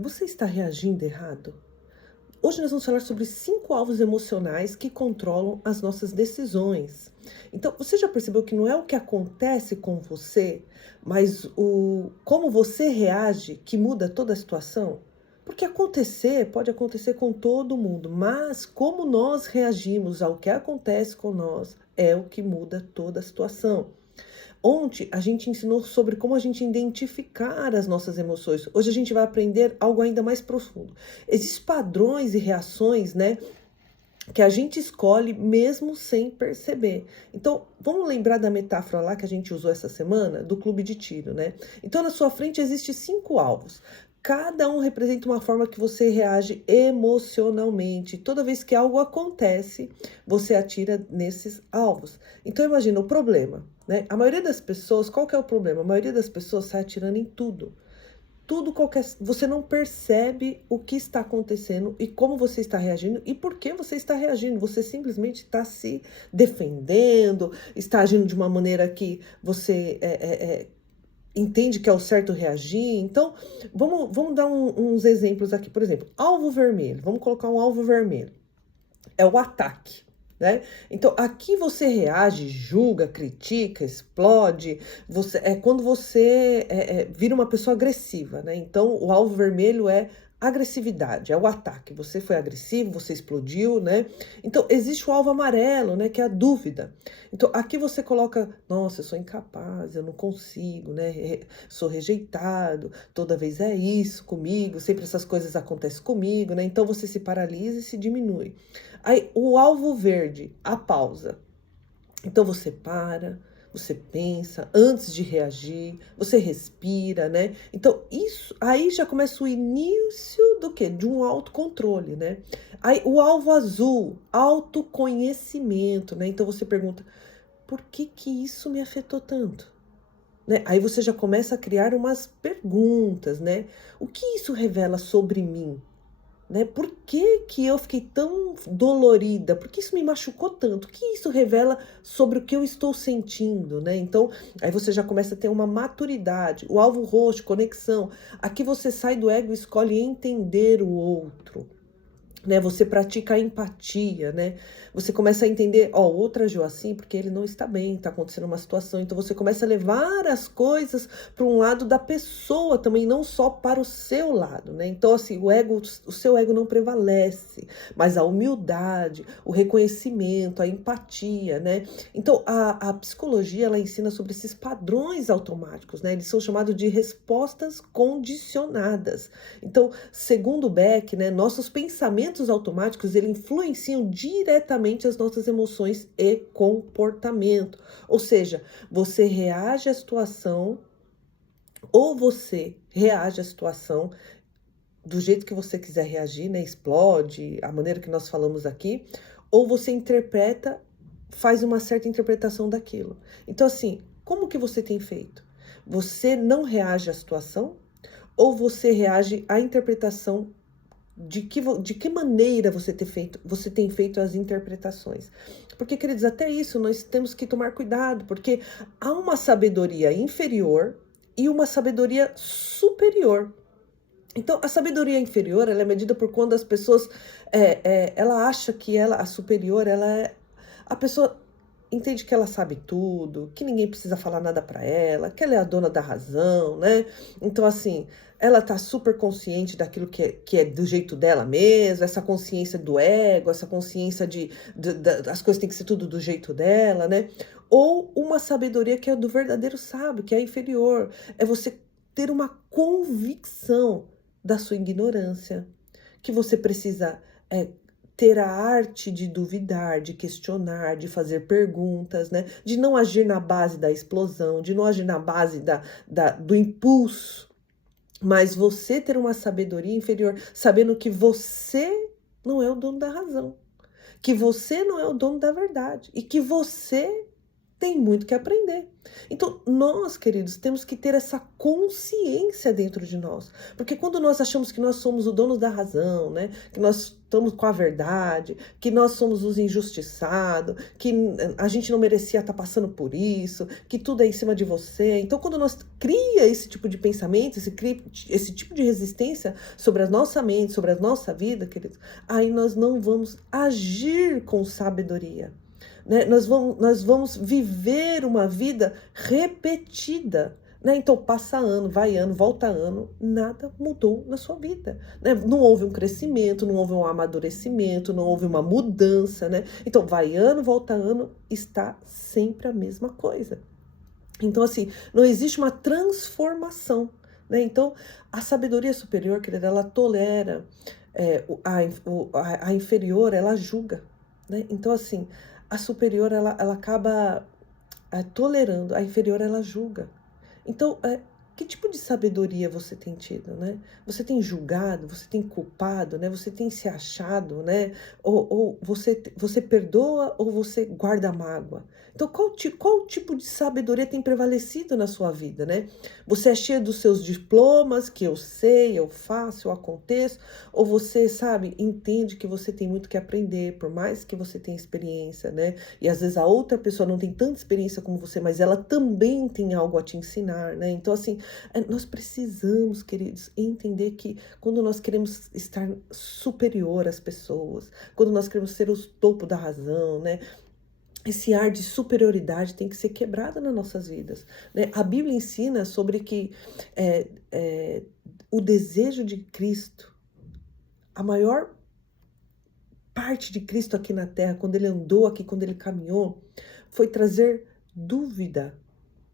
Você está reagindo errado? Hoje nós vamos falar sobre 5 alvos emocionais que controlam as nossas decisões. Então, você já percebeu que não é o que acontece com você, mas o como você reage que muda toda a situação? Porque acontecer pode acontecer com todo mundo, mas como nós reagimos ao que acontece com nós é o que muda toda a situação. Ontem a gente ensinou sobre como a gente identificar as nossas emoções. Hoje a gente vai aprender algo ainda mais profundo. Existem padrões e reações, né, que a gente escolhe mesmo sem perceber. Então, vamos lembrar da metáfora lá que a gente usou essa semana do clube de tiro, né? Então, na sua frente existem 5 alvos. Cada um representa uma forma que você reage emocionalmente. Toda vez que algo acontece, você atira nesses alvos. Então, imagina o problema, né? A maioria das pessoas, qual que é o problema? A maioria das pessoas sai atirando em tudo. Tudo qualquer, você não percebe o que está acontecendo e como você está reagindo e por que você está reagindo. Você simplesmente está se defendendo, está agindo de uma maneira que você entende que é o certo reagir. Então, vamos dar uns exemplos aqui. Por exemplo, alvo vermelho. Vamos colocar um alvo vermelho. É o ataque. Né? Então, aqui você reage, julga, critica, explode. É quando você vira uma pessoa agressiva, né? Então, o alvo vermelho é agressividade, é o ataque. Você foi agressivo, você explodiu, né? Então, existe o alvo amarelo, né? Que é a dúvida. Então, aqui você coloca, nossa, eu sou incapaz, eu não consigo, né? Sou rejeitado, toda vez é isso comigo, sempre essas coisas acontecem comigo, né? Então, você se paralisa e se diminui. Aí, o alvo verde, a pausa. Então você para, você pensa antes de reagir, você respira, né? Então isso aí já começa o início do quê? De um autocontrole, né? Aí o alvo azul, autoconhecimento, né? Então você pergunta: por que que isso me afetou tanto? Né? Aí você já começa a criar umas perguntas, né? O que isso revela sobre mim? Né? Por que que eu fiquei tão dolorida? Por que isso me machucou tanto? O que isso revela sobre o que eu estou sentindo, né? Então, aí você já começa a ter uma maturidade. O alvo roxo, conexão. Aqui você sai do ego e escolhe entender o outro. Né, você pratica a empatia, né? Você começa a entender, ó, o outro agiu assim porque ele não está bem, está acontecendo uma situação. Então você começa a levar as coisas para um lado da pessoa também, não só para o seu lado, né? Então assim, o seu ego não prevalece, mas a humildade, o reconhecimento, a empatia, né? Então a psicologia ela ensina sobre esses padrões automáticos, né? Eles são chamados de respostas condicionadas. Então, segundo Beck, né, nossos pensamentos automáticos eles influenciam diretamente as nossas emoções e comportamento. Ou seja, você reage à situação ou você reage à situação do jeito que você quiser reagir, né? Explode, a maneira que nós falamos aqui, ou você interpreta, faz uma certa interpretação daquilo. Então, assim, como que você tem feito? Você não reage à situação ou você reage à interpretação de que maneira você tem feito as interpretações. Porque, queridos, até isso nós temos que tomar cuidado, porque há uma sabedoria inferior e uma sabedoria superior. Então, a sabedoria inferior, ela é medida por quando as pessoas, ela acha que a superior, a pessoa entende que ela sabe tudo, que ninguém precisa falar nada para ela, que ela é a dona da razão, né? Então, assim, ela tá super consciente daquilo que é do jeito dela mesma, essa consciência do ego, essa consciência as coisas têm que ser tudo do jeito dela, né? Ou uma sabedoria que é do verdadeiro sábio, que é inferior. É você ter uma convicção da sua ignorância, que você precisa ter a arte de duvidar, de questionar, de fazer perguntas, né? De não agir na base da explosão, de não agir na base do impulso, mas você ter uma sabedoria inferior, sabendo que você não é o dono da razão, que você não é o dono da verdade e que você tem muito que aprender. Então, nós, queridos, temos que ter essa consciência dentro de nós. Porque quando nós achamos que nós somos o dono da razão, né? Que nós estamos com a verdade, que nós somos os injustiçados, que a gente não merecia estar passando por isso, que tudo é em cima de você. Então, quando nós cria esse tipo de pensamento, esse tipo de resistência sobre a nossa mente, sobre a nossa vida, queridos, aí nós não vamos agir com sabedoria. Né? Nós vamos viver uma vida repetida. Né? Então, passa ano, vai ano, volta ano, nada mudou na sua vida. Né? Não houve um crescimento, não houve um amadurecimento, não houve uma mudança. Né? Então, vai ano, volta ano, está sempre a mesma coisa. Então, assim, não existe uma transformação. Né? Então, a sabedoria superior, querida, ela tolera, a inferior, ela julga. Né? Então, assim, a superior, ela acaba tolerando, a inferior, ela julga. Então, que tipo de sabedoria você tem tido, né? Você tem julgado, você tem culpado, né? Você tem se achado, né? Ou você perdoa ou você guarda mágoa? Então, qual tipo de sabedoria tem prevalecido na sua vida, né? Você é cheio dos seus diplomas, que eu sei, eu faço, eu aconteço, ou você, sabe, entende que você tem muito que aprender, por mais que você tenha experiência, né? E às vezes a outra pessoa não tem tanta experiência como você, mas ela também tem algo a te ensinar, né? Então, assim, nós precisamos, queridos, entender que quando nós queremos estar superior às pessoas, quando nós queremos ser o topo da razão, né? Esse ar de superioridade tem que ser quebrado nas nossas vidas. Né? A Bíblia ensina sobre que o desejo de Cristo, a maior parte de Cristo aqui na Terra, quando ele andou aqui, quando ele caminhou, foi trazer dúvida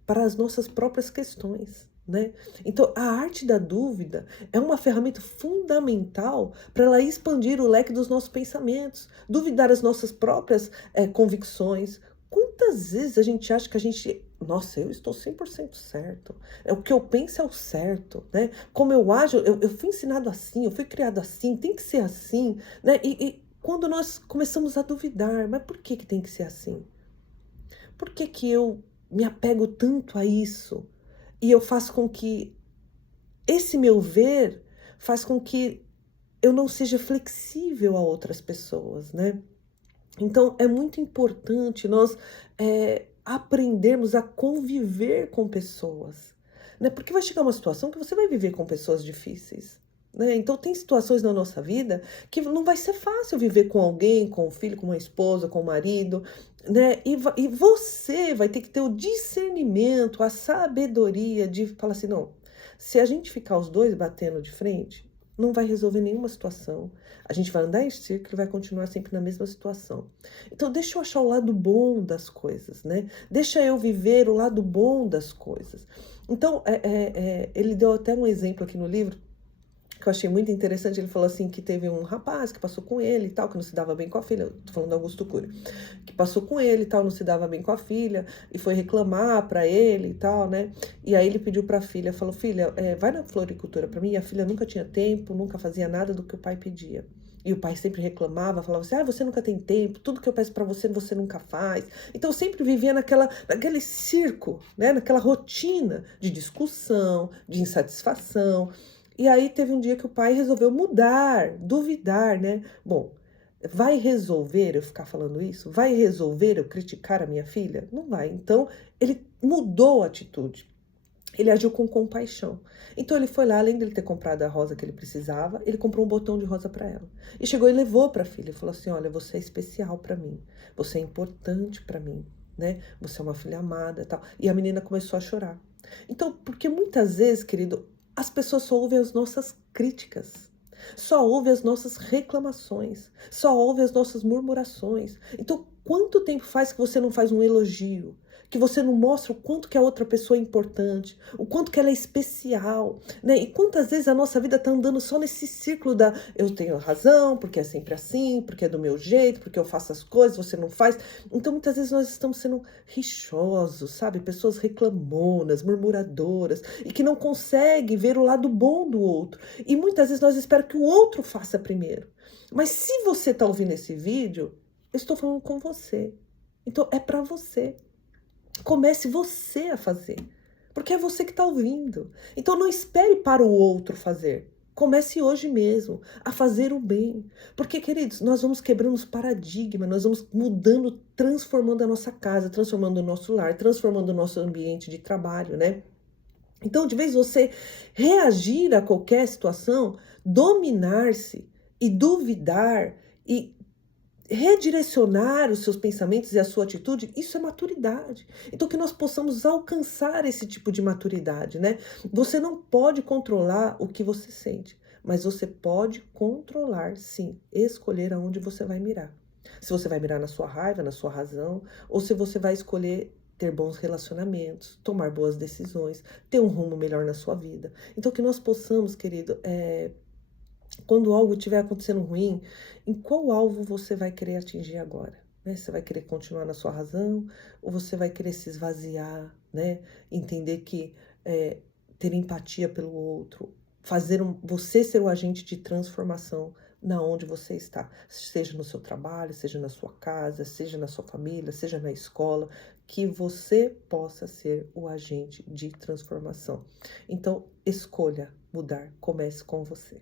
para as nossas próprias questões. Né? Então, a arte da dúvida é uma ferramenta fundamental para ela expandir o leque dos nossos pensamentos, duvidar as nossas próprias convicções. Quantas vezes a gente acha que nossa, eu estou 100% certo, o que eu penso é o certo, né? Como eu ajo, eu fui ensinado assim, eu fui criado assim, tem que ser assim, né? E quando nós começamos a duvidar, mas por que tem que ser assim? Por que eu me apego tanto a isso? E eu faço com que esse meu ver faz com que eu não seja flexível a outras pessoas, né? Então, é muito importante nós aprendermos a conviver com pessoas, né? Porque vai chegar uma situação que você vai viver com pessoas difíceis, né? Então, tem situações na nossa vida que não vai ser fácil viver com alguém, com o filho, com uma esposa, com o marido, né? E você vai ter que ter o discernimento, a sabedoria de falar assim, não, se a gente ficar os dois batendo de frente, não vai resolver nenhuma situação. A gente vai andar em círculo e vai continuar sempre na mesma situação. Então, deixa eu achar o lado bom das coisas, né? Deixa eu viver o lado bom das coisas. Então, ele deu até um exemplo aqui no livro, que eu achei muito interessante. Ele falou assim, que teve um rapaz que passou com ele e tal, que não se dava bem com a filha, tô falando do Augusto Cury, que passou com ele e tal, não se dava bem com a filha, e foi reclamar para ele e tal, né? E aí ele pediu para a filha, falou, filha, vai na floricultura para mim. E a filha nunca tinha tempo, nunca fazia nada do que o pai pedia. E o pai sempre reclamava, falava assim, você nunca tem tempo, tudo que eu peço para você, você nunca faz. Então, sempre vivia naquele circo, né? Naquela rotina de discussão, de insatisfação. E aí teve um dia que o pai resolveu mudar, duvidar, né? Bom, vai resolver eu ficar falando isso? Vai resolver eu criticar a minha filha? Não vai. Então, ele mudou a atitude. Ele agiu com compaixão. Então ele foi lá, além de ele ter comprado a rosa que ele precisava, ele comprou um botão de rosa para ela. E chegou e levou para a filha. Falou assim, olha, você é especial para mim. Você é importante para mim, né? Você é uma filha amada e tal. E a menina começou a chorar. Então, porque muitas vezes, querido, as pessoas só ouvem as nossas críticas. Só ouvem as nossas reclamações. Só ouvem as nossas murmurações. Então, quanto tempo faz que você não faz um elogio? Que você não mostra o quanto que a outra pessoa é importante, o quanto que ela é especial, né? E quantas vezes a nossa vida tá andando só nesse círculo da eu tenho razão, porque é sempre assim, porque é do meu jeito, porque eu faço as coisas, você não faz. Então, muitas vezes nós estamos sendo rixosos, sabe? Pessoas reclamonas, murmuradoras, e que não conseguem ver o lado bom do outro. E muitas vezes nós esperamos que o outro faça primeiro. Mas se você tá ouvindo esse vídeo, eu estou falando com você. Então, é para você. Comece você a fazer, porque é você que está ouvindo. Então não espere para o outro fazer. Comece hoje mesmo a fazer o bem. Porque, queridos, nós vamos quebrando os paradigmas, nós vamos mudando, transformando a nossa casa, transformando o nosso lar, transformando o nosso ambiente de trabalho, né? Então, de vez você reagir a qualquer situação, dominar-se e duvidar e redirecionar os seus pensamentos e a sua atitude, isso é maturidade. Então, que nós possamos alcançar esse tipo de maturidade, né? Você não pode controlar o que você sente, mas você pode controlar, sim, escolher aonde você vai mirar. Se você vai mirar na sua raiva, na sua razão, ou se você vai escolher ter bons relacionamentos, tomar boas decisões, ter um rumo melhor na sua vida. Então, que nós possamos, querido, quando algo estiver acontecendo ruim, em qual alvo você vai querer atingir agora? Né? Você vai querer continuar na sua razão ou você vai querer se esvaziar, né? Entender que ter empatia pelo outro, você ser o agente de transformação na onde você está, seja no seu trabalho, seja na sua casa, seja na sua família, seja na escola, que você possa ser o agente de transformação. Então, escolha mudar, comece com você.